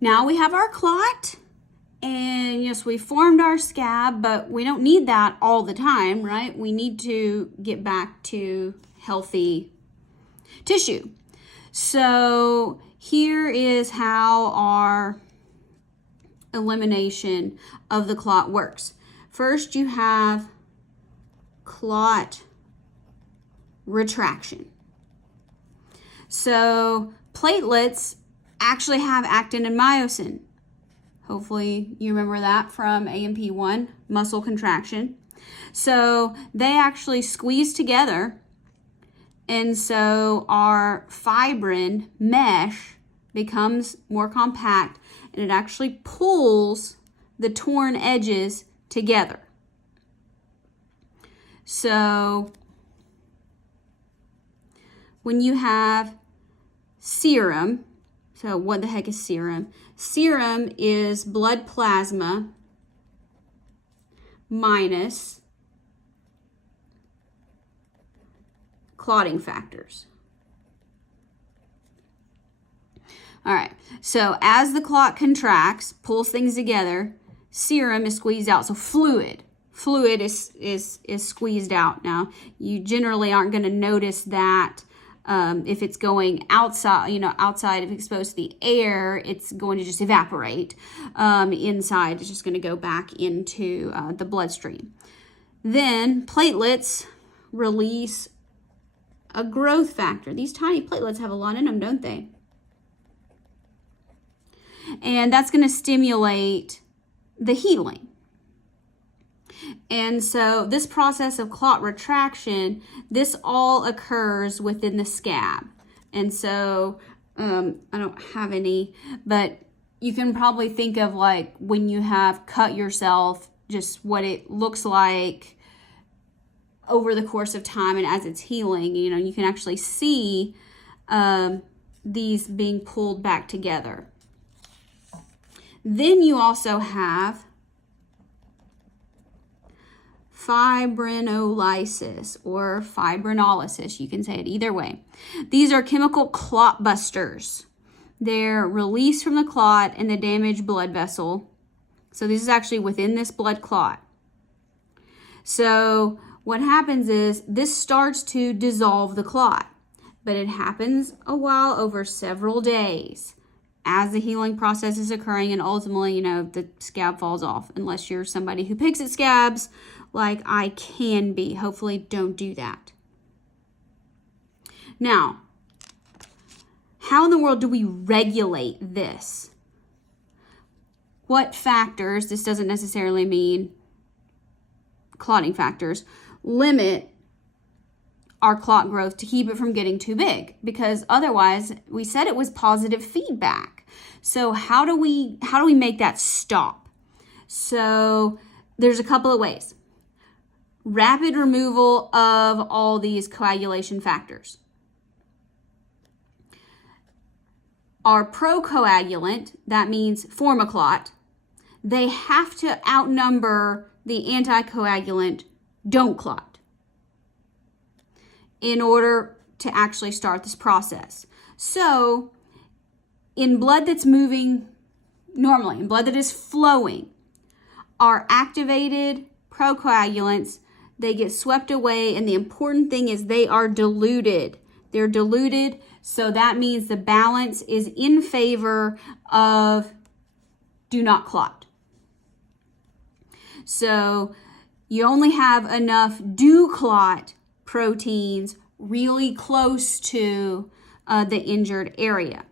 Now we have our clot, and yes, we formed our scab, but we don't need that all the time, right? We need to get back to healthy tissue. So here is how our elimination of the clot works. First, you have clot retraction. So platelets actually have actin and myosin. Hopefully you remember that from A&P1, muscle contraction. So they actually squeeze together, and so our fibrin mesh becomes more compact, and it actually pulls the torn edges together. So when you have serum, so what the heck is serum? Serum is blood plasma minus clotting factors. All right, so as the clot contracts, pulls things together, serum is squeezed out. So fluid is squeezed out. Now, you generally aren't going to notice that if it's going outside, outside, if exposed to the air, it's going to just evaporate. Inside, it's just going to go back into the bloodstream. Then platelets release a growth factor. These tiny platelets have a lot in them, don't they? And that's going to stimulate the healing. And so this process of clot retraction, this all occurs within the scab. And so I don't have any, but you can probably think of like when you have cut yourself, just what it looks like over the course of time and as it's healing. You can actually see these being pulled back together. Then you also have fibrinolysis or fibrinolysis. You can say it either way. These are chemical clot busters. They're released from the clot in the damaged blood vessel. So this is actually within this blood clot. So what happens is this starts to dissolve the clot, but it happens a while over several days as the healing process is occurring, and ultimately, the scab falls off, unless you're somebody who picks at scabs like I can be. Hopefully don't do that. Now, how in the world do we regulate this? What factors, this doesn't necessarily mean clotting factors, limit our clot growth to keep it from getting too big? Because otherwise, we said it was positive feedback. So how do we make that stop? So there's a couple of ways. Rapid removal of all these coagulation factors. Our procoagulant, that means form a clot, they have to outnumber the anticoagulant, don't clot, in order to actually start this process. So in blood that's moving normally, in blood that is flowing, our activated procoagulants, they get swept away, and the important thing is they are diluted. They're diluted, so that means the balance is in favor of do not clot. So you only have enough do clot proteins really close to the injured area.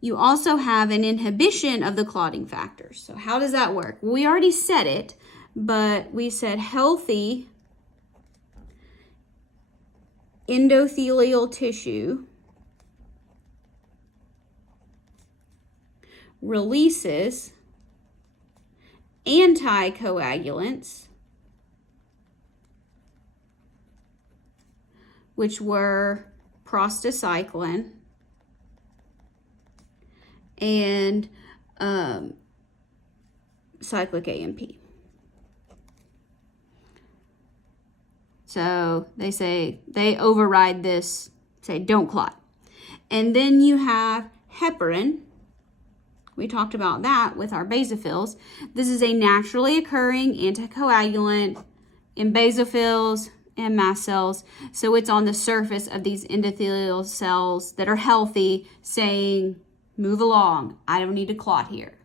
You also have an inhibition of the clotting factors. So how does that work? We already said it, but we said healthy endothelial tissue releases anticoagulants, which were prostacyclin and cyclic AMP. So they override this, say don't clot. And then you have heparin, We talked about that with our basophils. This is a naturally occurring anticoagulant in basophils and mast cells. So it's on the surface of these endothelial cells that are healthy saying, move along, I don't need to clot here.